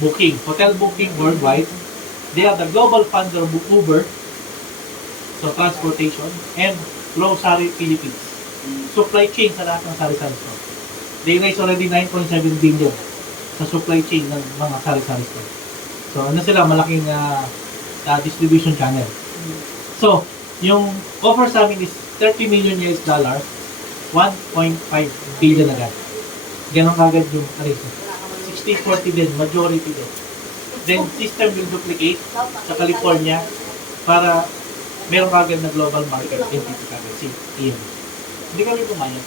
booking, hotel booking worldwide. They are the global funder of Uber, so transportation, and Grocery Philippines. Supply chain sa lahat ng sari-sari store. They raised already 9.7 billion sa supply chain ng mga sari-sari store. So ano sila, malaking distribution channel. So, yung offer sa amin is 30 million US dollars, 1.5 billion agad. Ganon kagad yung raise. 60-40 din, majority din. Then, system will duplicate sa California para meron kagad na global market entity kagad, si EM. Hindi kami pumayag.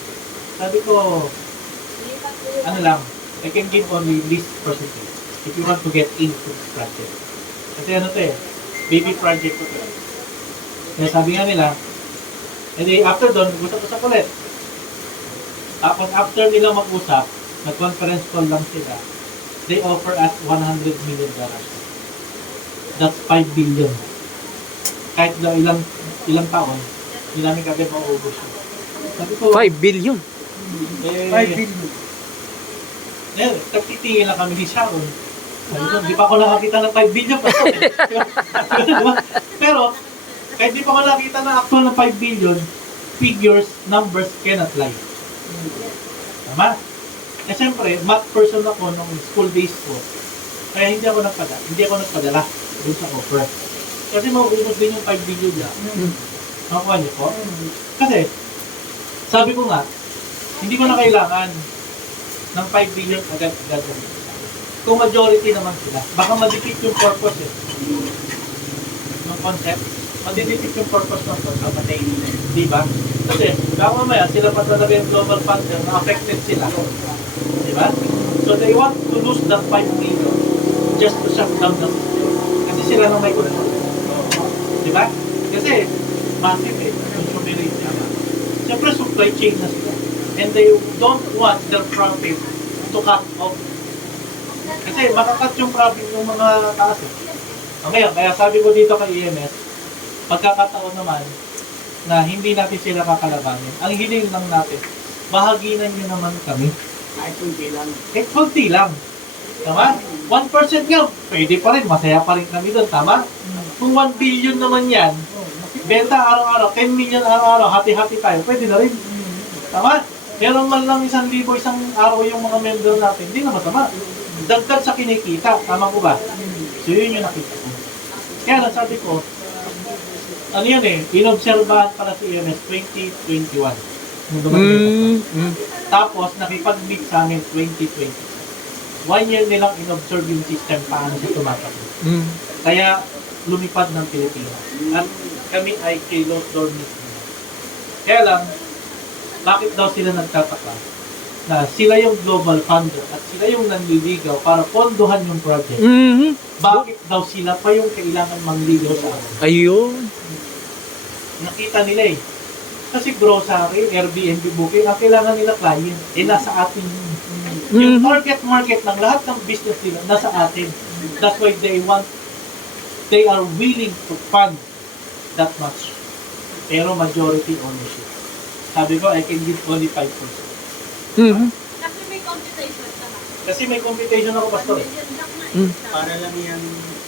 Sabi ko, ano lang, I can give only least percentage if you want to get into this project. Kasi ano to eh, baby project ko to. Kaya sabi nga nila, and then after doon, nag-usap-usap ulit. Tapos after nila mag-usap, nag-conference call lang sila, they offer us $100 million. That's 5 billion. Kahit na ilang taon, hindi namin kagad mauubos yun. Sabi ko, 5 billion. 5 billion. Nagtitingin lang kami ni Sharon. Sabi ko, di pa ako nakakita ng 5 billion pa. Diba? Pero, kahit di pa ako nakakita ng actual ng 5 billion, figures, numbers cannot lie. Tama? Eh siyempre, math person ako nung school days ko. Kaya hindi ako nagpadala dun sa offer. Kasi mauubos din yung 5 billion niya. Nakuha niyo po? Kasi, sabi ko nga, hindi ko na kailangan ng 5 billion agad-agad. Kung majority naman sila, baka madikit yung purpose ng concept. Madidikit yung purpose ng concept. Di ba? Kasi, baka mamaya, sila pa talaga yung global funder na affected sila. Di ba? So, they want to lose that 5 billion just to shut down the system. Kasi sila nang may control. Di ba? Kasi, massive consumerate sila. Siyempre, supply chain na sila. And they don't want their profit to cut off. Kasi makakat yung profit ng mga taas. Okay, kaya sabi ko dito kay EMS, pagkakataon naman na hindi natin sila kakalabanin, ang hiling lang natin, bahaginan nyo naman kami. Kahit kunti lang. Eh, kunti lang. Tama? 1% nga, pwede pa rin, masaya pa rin kami doon, tama? Kung 1 billion naman yan, benta araw-araw, 10 million araw-araw, hati-hati tayo, pwede na rin. Tama? Meron man lang 1,000 isang araw yung mga member natin, hindi na masama. Dagdag sa kinikita, tama ko ba? So yun yung nakita ko. Kaya lang sabi ko, ano yun eh, inobserbahan para si EMS 2021. Tapos nakipag-meet sa amin 2020. 1 year nilang inobserve yung system paano siya tumatakbo. Kaya lumipad ng Pilipinas. At kami ay closed door mismo. Kaya lang, bakit daw sila nagtataka na sila yung global funder at sila yung nanliligaw para pondohan yung project? Bakit daw sila pa yung kailangan mangligaw sa amin? Ayun. Nakita nila eh. Kasi grocery, Airbnb booking, ang kailangan nila client, eh nasa atin yun. Yung target market ng lahat ng business nila, nasa atin. That's why they are willing to fund that much. Pero majority ownership. Sabi ko, I can give only 5%. Kasi may computation ka na. Kasi may computation ako, pastor. Para lang yan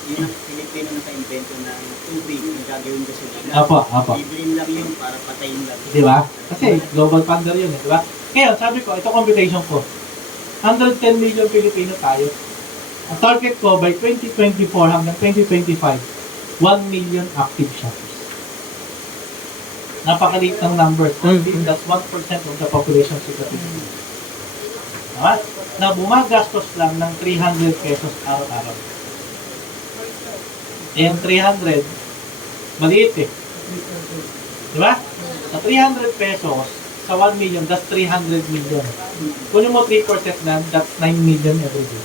ang Pilipino naka-invento ng tubig na gagawin ko sa gila. Apa. Bibilin lang yun para patayin lang. Di ba? Kasi global funder yun, di ba? Kaya sabi ko, ito computation ko. 110 million Pilipino tayo. Ang target ko by 2024 hanggang 2025, 1 million active shoppers. Napakaliit ng numbers. That's 1% of the population of the Philippines. Diba? Na bumagastos lang ng 300 pesos araw-araw. Yung 300, maliit eh. Diba? Sa 300 pesos, sa 1 million, that's 300 million. Kunin mo 3% na, that's 9 million every day.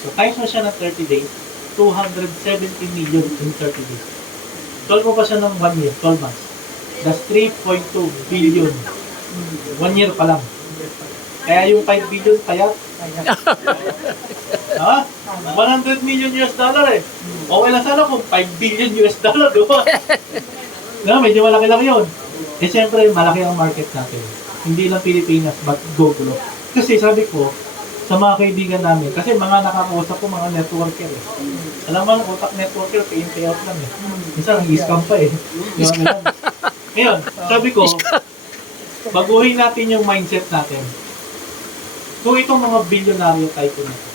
So, times mo siya ng 30 days, 270 million in 30 days. 12 mo pa siya ng 1 year, 12 months. That's 3.2 billion. 1 year pa lang. Kaya yung 5 billion, payat. Ha? 100 million US dollar eh. Okay lang sana kung 5 billion US dollar, diba? No, medyo malaki-laki yun. Eh, siyempre, malaki ang market natin. Hindi lang Pilipinas, but global. Kasi sabi ko, sa mga kaibigan namin. Kasi mga nakakausap ko, mga networker eh. Alam mo, ang utak networker, pay in pay out lang eh. Minsan, i-scam pa eh. Ngayon, sabi ko, baguhin natin yung mindset natin. Kung itong mga bilyonaryo type na ito,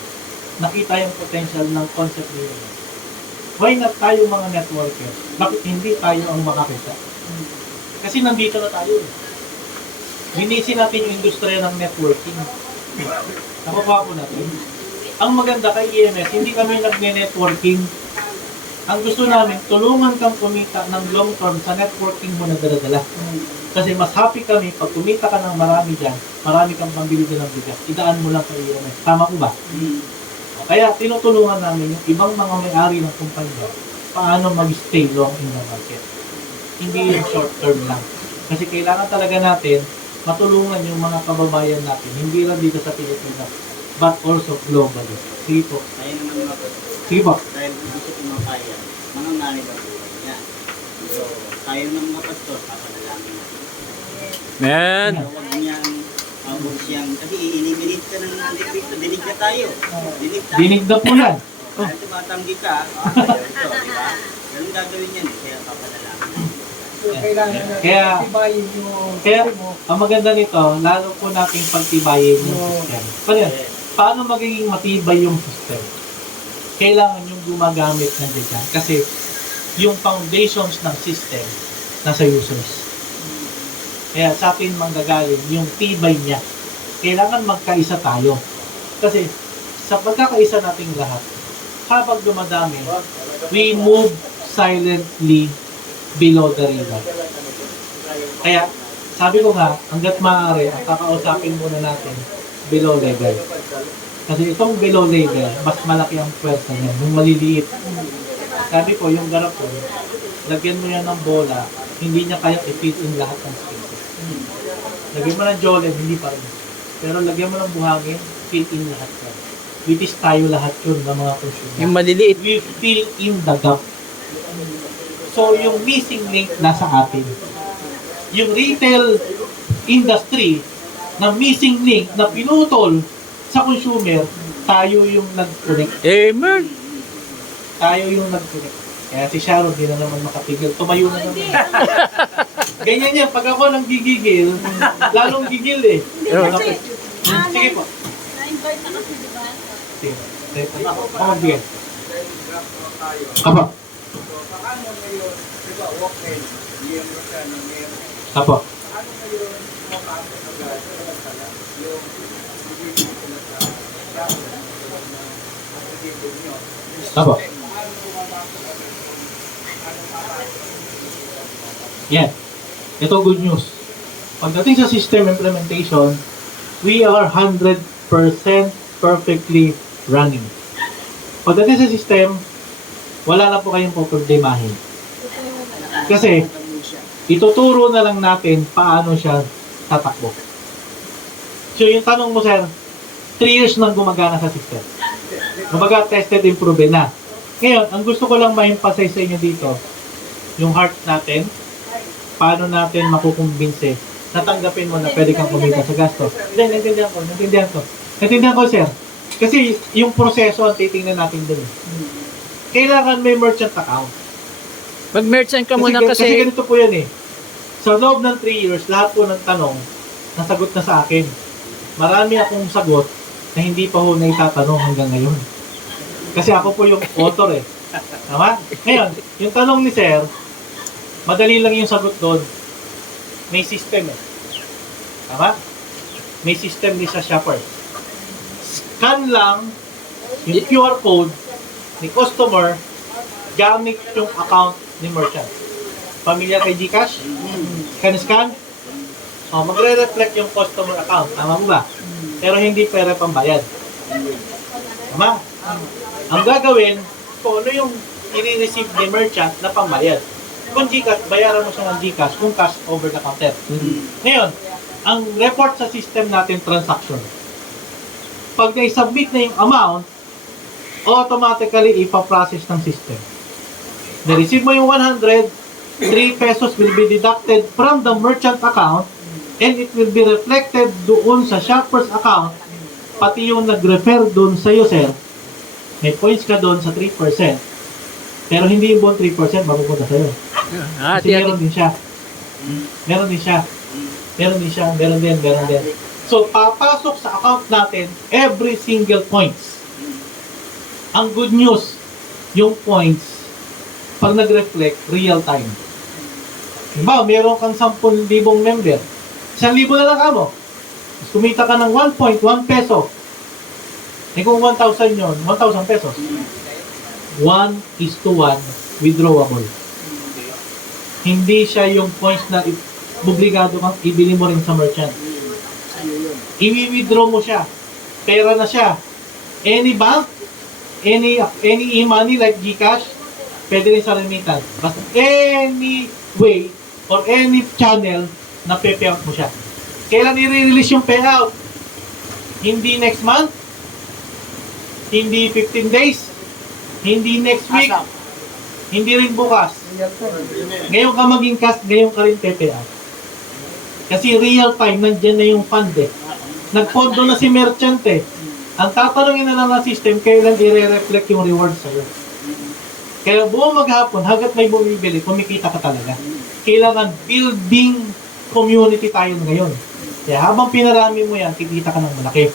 nakita yung potential ng concept nila, why not tayo mga networker? Bakit hindi tayo ang makakita? Kasi nandito na tayo eh. Linisin natin yung industriya ng networking. Nakukuha po natin. Ang maganda kay EMS, hindi kami nagne-networking. Ang gusto namin, tulungan kang kumita ng long term sa networking mo na dala-dala. Kasi mas happy kami pag kumita ka ng marami dyan, marami kang pambili din ng bigas. Idaan mo lang kay EMS. Tama ko ba? Kaya tinutulungan namin yung ibang mga may-ari ng kumpanya paano mag-stay long in the market. Hindi yung short term lang. Kasi kailangan talaga natin matulungan yung mga kababayan natin, hindi lang dito sa Pilipinas, but also globally. Sige po. Kaya naman mga Sige po. dahil gusto ko mapaya, mananganib ang buhay niya. So, tayo ng mga pastor, papanalangin natin. Man. Huwag niyang, huwag siyang, kasi iiniminit ka ng Antikristo, dinig na tayo. Dinig tayo. Dinig na po yan. Dahil tumatanggi ka, ito, di ba? Ganun gagawin yan, kaya papanalangin natin. So, kailangan natin Kaya- tibayin yung Kaya, mo. ang maganda nito, lalo po nating pagtibayin yung system. Paano magiging matibay yung system? Kailangan yung gumagamit ng data. Kasi, yung foundations ng system, nasa users. Kaya sa atin manggagaling yung tibay niya. Kailangan magkaisa tayo. Kasi, sa pagkakaisa nating lahat, habang dumadami, we move silently below the river. Kaya, sabi ko nga, hanggat maaari, ang kakausapin muna natin, below level. Kasi itong below level, mas malaki ang pwersa niya, yung maliliit. Sabi ko, yung garapon, lagyan mo yan ng bola, hindi niya kaya i-fit in lahat ng spaces. Lagyan mo ng jollen, hindi pa rin. Pero lagyan mo ng buhangin, fill in lahat yan. Which is tayo lahat yun ng mga consumer. Yung maliliit. We fill in the gap. So, yung missing link nasa atin. Yung retail industry na missing link na pinutol sa consumer, tayo yung nag-connect. Amen. Tayo yung nag-connect. Kaya si Sharon, di na naman makapigil. Tumayo na naman. Ganyan yan. Pag ako nang gigigil, lalong gigil eh. Kasi, Sige po. na-invite na kasi, di ba? Sige. Ako magbigay. Apa. Paano ngayon, di ba, walk-in, yung magkano, meron. Apa. Paano ngayon, mapasok agad, pala, yung bibigyan sila sa shop, na mabibigyan nyo. Apa. Paano pumapasok agad yung ano papasok? Yan. Ito good news. Pagdating sa system implementation, we are 100% perfectly running. Pagdating sa system, wala na po kayong poproblemahin. Kasi, ituturo na lang natin paano siya tatakbo. So, yung tanong mo, sir, 3 years nang gumagana sa system. Kumbaga, tested, improved na. Ngayon, ang gusto ko lang ma-emphasize sa inyo dito, yung heart natin, paano natin makukumbinse, natanggapin mo na pwede kang kumita sa gastos. Hindi, naintindihan ko. Naintindihan ko, sir. Kasi yung proseso ang titingnan natin dun. Kailangan may merchant account. Mag-merchant ka muna kasi kasi ganito po yan eh. Sa loob ng 3 years, lahat po ng tanong, nasagot na sa akin. Marami akong sagot na hindi pa ho na itatanong hanggang ngayon. Kasi ako po yung author eh. Tama? Ngayon, yung tanong ni sir, madali lang yung sagot doon. May system eh. Tama? May system ni sa shopper. Scan lang yung QR code ni customer gamit yung account ni merchant. Pamilya kay GCash? Scan? O, magre-reflect yung customer account. Tama mo ba? Pero hindi pera pambayad. Tama? Ang gagawin, kung ano yung i-receive ni merchant na pambayad. Kung GCash, bayaran mo siya ng GCash kung cash over the counter. Ngayon, ang report sa system natin, transaction. Pag na-submit na yung amount, automatically ipaprocess ng system. Na-receive mo yung 100, 3 pesos will be deducted from the merchant account and it will be reflected doon sa shopper's account pati yung nag-refer doon sa'yo, sir, may points ka doon sa 3%. Pero hindi yung buong 3% mapupunta sa'yo. Kasi meron din siya. Meron din siya. Meron din siya. Meron din. So, papasok sa account natin every single points. Ang good news, yung points, pag nag-reflect, real time. Diba, meron kang 10,000 member. 1,000 na lang kamo. Mas kumita ka ng 1.1 peso. Eh kung 1,000 yun, 1,000 pesos. 1:1 withdrawable. Hindi siya yung points na obligado kang ibili mo rin sa merchant. I-withdraw mo siya. Pera na siya. Any bank, any e-money like GCash, pwede rin sa remittance. Basta any way or any channel na pe-payout mo siya. Kailan i-release yung payout? Hindi next month, hindi 15 days, hindi next week, hindi rin bukas. Ngayon ka maging cash, ngayon ka rin pe-payout. Kasi real time, nandyan na yung fund eh. Nagpondo na si merchant eh. Ang tatanungin na lang ng system, kailan i-reflect yung reward sa'yo. Kaya buong maghapon, hanggat may bumibili, kumikita ka talaga. Kailangan building community tayo ngayon. Kaya habang pinarami mo yan, kikita ka ng malaki.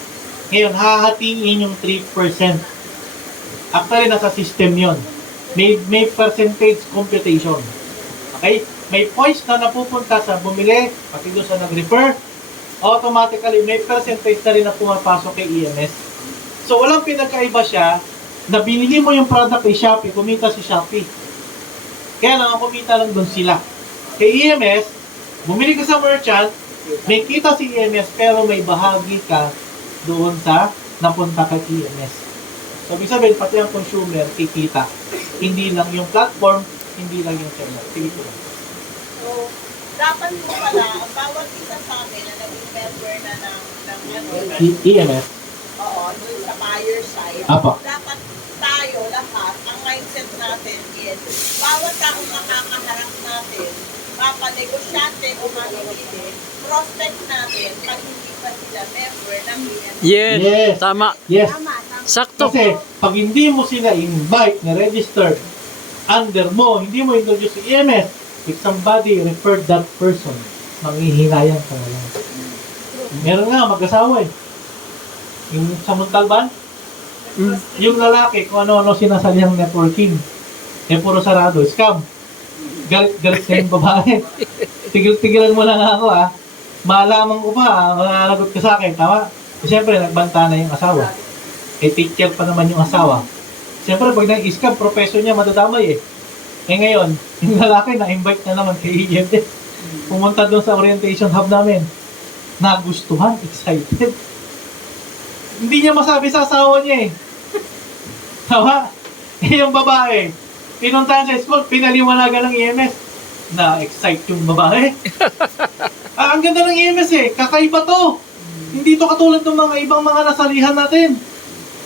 Ngayon, hahatiin yung 3%. Actually, nasa system yon. May percentage computation. Okay? May points na napupunta sa bumili, pati doon sa nag-refer, automatically may percentage na rin na pumapasok kay EMS. So, walang pinagkaiba siya na binili mo yung product kay Shopee, kumita si Shopee. Kaya lang, kumita lang doon sila. Kay EMS, bumili ka sa merchant, may kita si EMS, pero may bahagi ka doon sa napunta kay EMS. So, ibig sabihin, pati ang consumer, kikita. Hindi lang yung platform, hindi lang yung seller. Sige po. So, dapat po pala, ang bawat isa sa amin na naging member na ng EMS. oo, dun sa buyer side, Apa. dapat tayo lahat, ang mindset natin is, bawat taong makakaharap natin, mapanegosyante o mamimili, prospect natin pag hindi pa sila member ng EMS. Yes, Yes. tama. Yes. Tama. Sakto. Kasi, pag hindi mo sila invite na registered under mo, hindi mo introduce si EMS, if somebody referred that person, manghihinayang ka na lang. Meron nga, mag-asawa eh. Yung sa Montalban, yung lalaki, kung ano-ano sinasalihang networking, eh puro sarado, scam. Galit na yung babae. Tigil-tigilan mo lang ako ha. Malaman ko pa, mananagot ka sa akin, tama? Eh, siyempre, nagbanta na yung asawa. Eh, take care pa naman yung asawa. Siyempre, pag nang-scam, profession niya madadamay eh. Eh ngayon, yung lalaki na-invite na naman kay EMS. Pumunta doon sa orientation hub namin. Nagustuhan, excited. Hindi niya masabi sa asawa niya eh. Tama? Eh yung babae, pinuntahan sa school, pinaliwanagan ng EMS. Na-excite yung babae. Ang ganda ng EMS eh, kakaiba to. Hindi to katulad ng mga ibang mga nasalihan natin.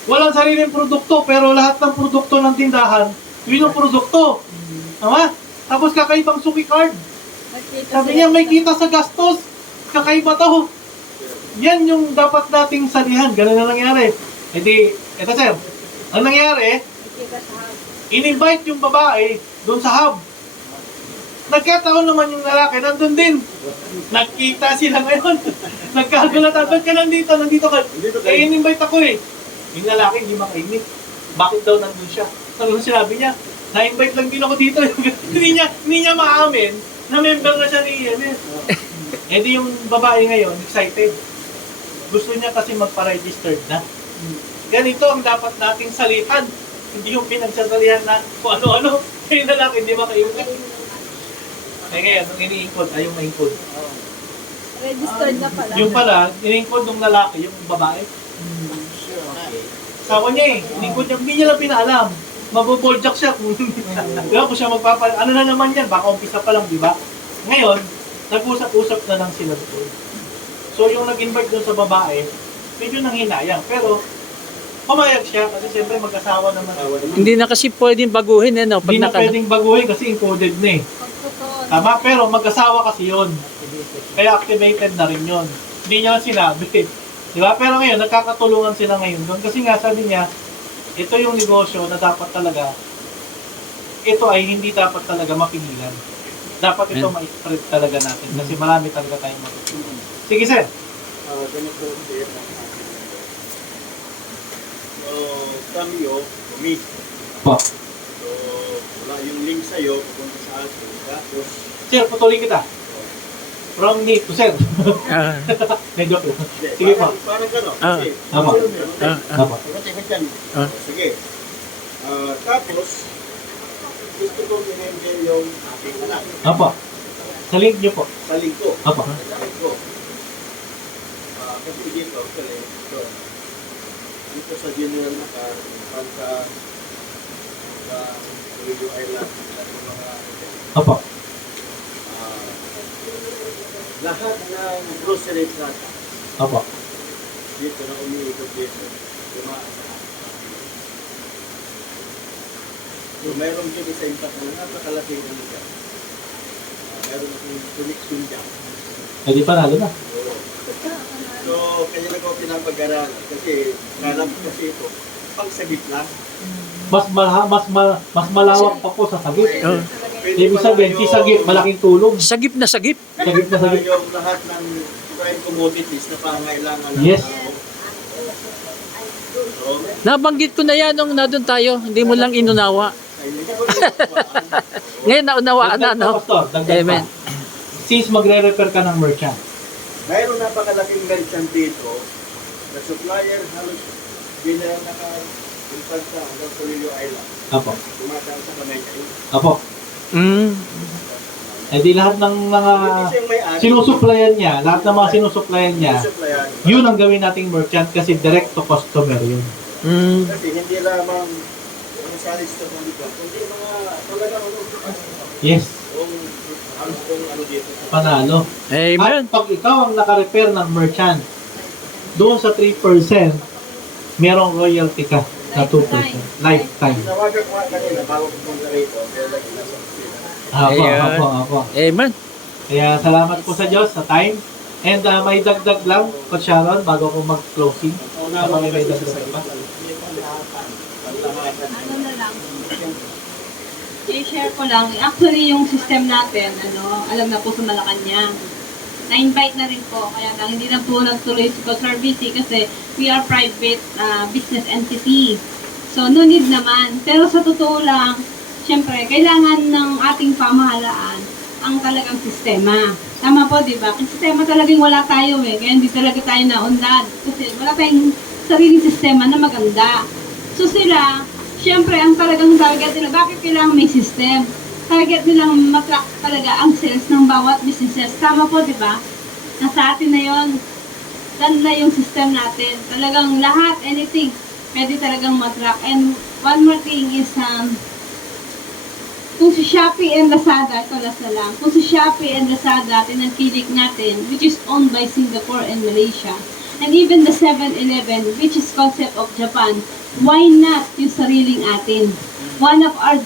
Walang sariling produkto, pero lahat ng produkto ng tindahan, yun yung produkto. Tama? Tapos kakaibang suki card. Sabi niya, may kita sa gastos. Kakaiba to. Yan yung dapat nating salihan. Ganun na nangyari. E di, eto sir, ang nangyari, in-invite yung babae doon sa hub. Nagkataon naman yung lalaki, nandun din. Nagkita sila ngayon. Nagkagulatan, ba't ka nandito? Nandito ka. Eh, in-invite ako eh. Yung lalaki, hindi makaimik. Bakit daw nandun siya? Ano sinabi niya? Na-invite lang din ako dito. hindi niya maamin na member na siya ni EMS. Eh di yung babae ngayon, excited. Gusto niya kasi magpa-registered na. Ganito ang dapat nating salihan. Hindi yung pinagsasalihan na kung ano-ano. Kaya na lang, hindi makaimik. Eh ngayon, nung ini-encode, ayaw ma-encode. Registered na pala. Yung pala, ini-encode ng lalaki, yung babae. Sawa niya eh. Ini-encode niya, hindi niya lang pinaalam. Maboboljak siya kung diba, kung siya ano na naman yan, baka umpisa pa lang, di ba? Ngayon, nag-usap-usap na lang sila doon. So, yung nag-invite doon sa babae, medyo nanghinayang. Pero, pumayag siya kasi siyempre mag-asawa naman. Hindi na kasi pwedeng baguhin eh, no? Hindi na pwedeng baguhin kasi encoded na eh. Tama, pero mag-asawa kasi yon. Kaya activated na rin yon. Hindi niya lang sinabi. Di ba? Pero ngayon, nagkakatulungan sila ngayon doon. Kasi nga, sabi niya, ito yung negosyo na dapat talaga, ito ay hindi dapat talaga mapigilan. Dapat ito ma-spread talaga natin. Kasi marami talaga tayong matutulungan. Sige, sir. Ganito sir ang aking so, kami kami. Po. So, wala yung link sa'yo, pupunta sa akin. Tapos, Sir, putulin kita. From me to sir. Ah, Medyo lang. hindi, Sige po. parang gano'n. Ah. Kasi, Tama. Apo. Ikot dyan. Ah. Sige. Tapos, gusto ko i-email yung aking anak. Apo. Sa link niyo po. Sa link ko. Apo. Sa link ko. Kasi dito, actually, dito sa general na pagka sa Radio Island, at yung mga Apo. lahat ng grocery trata Apo. dito na umiikot dito, dumaan sa akin. So, mayroong dito sa impact na napakalaking ano dyan. Mayroon akong connection dyan. Eh, di panalo na. So, kanya na ko pinapag-aral kasi nanap kasi ito, pagsagip lang. Mas malawak pa po sa sagip. Oh. Ibig sabihin, si sagip, malaking tulong. sagip na sagip. Sagip na sagip. Yung lahat ng prime commodities na pangailangan ng Yes. tao. So, Nabanggit ko na yan nung nandun tayo. Hindi mo lang inunawa. ay, hindi ko rin Ngayon naunawaan na, Dagdag no? pa, Pastor. Dagdag Amen. pa. Since magre-refer ka ng merchant. mayroon napakalaking merchant dito na supplier halos general naka-impart sa hanggang sa Lilo Island. Apo. Tumataan sa kamay kayo. Apo. Mm. Eh di lahat ng mga Hindi siya yung may-ari. sinusuplayan niya, lahat ng mga sinusuplayan niya, Supplier. yun ang gawin nating merchant kasi direct to customer yun. Mm. Kasi hindi lamang yung salis sa pangita, kundi mga talaga Yes, kung ano dito. panalo. Amen. At pag ikaw ang naka-repair ng merchant, doon sa 3%, merong royalty ka na 2%. Lifetime. Tinawagan ko nga kanina bago pumunta rito, kaya lagi nasa opisina. Apo, Ayan. apo. Amen. Kaya salamat po sa Diyos sa time. And may dagdag lang, Coach Sharon, bago ko mag-closing. Una Sa ko mga may sa dagdag pa. Ano na lang. I-share ko lang. Actually, yung system natin, alam na po sa Malacanang. Na-invite na rin po. Kaya lang, hindi na po nagtuloy si Coach RBC kasi we are private business entity. So, no need naman. Pero sa totoo lang, syempre, kailangan ng ating pamahalaan ang talagang sistema. Tama po, di ba? Kasi sistema talagang wala tayo Kaya hindi talaga tayo naunlad. Kasi wala tayong sariling sistema na maganda. So sila, syempre, ang talagang target nila, bakit kailangan may system? Target nilang matrack talaga ang sales ng bawat businesses. Tama po, di ba? Nasa atin na yon. Ganda yung system natin. Talagang lahat, anything, pwede talagang matrack. And one more thing is, kung si Shopee and Lazada, ito last na lang, kung si Shopee and Lazada, tinangkilik natin, which is owned by Singapore and Malaysia, and even the 7-Eleven, which is concept of Japan, why not yung sariling atin? One of our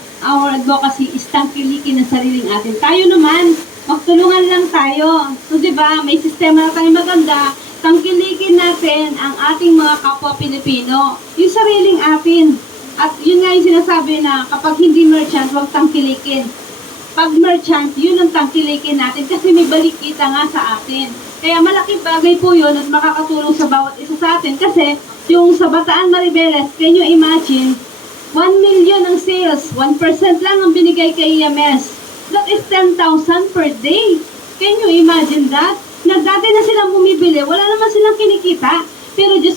advocacy is tangkilikin ng sariling atin. Tayo naman, magtulungan lang tayo. So, di ba, may sistema na tayo maganda, tangkilikin natin ang ating mga kapwa Pilipino, yung sariling atin. At yun nga yung sinasabi na kapag hindi merchant, huwag tangkilikin. Pag merchant, yun ang tangkilikin natin kasi may balik kita nga sa atin. Kaya malaking bagay po yun at makakatulong sa bawat isa sa atin kasi yung sa Bataan Maribeles, can you imagine, 1 million ang sales, 1% lang ang binigay kay EMS. That is 10,000 per day. Can you imagine that? Na dati na silang bumibili, wala naman silang kinikita. Pero just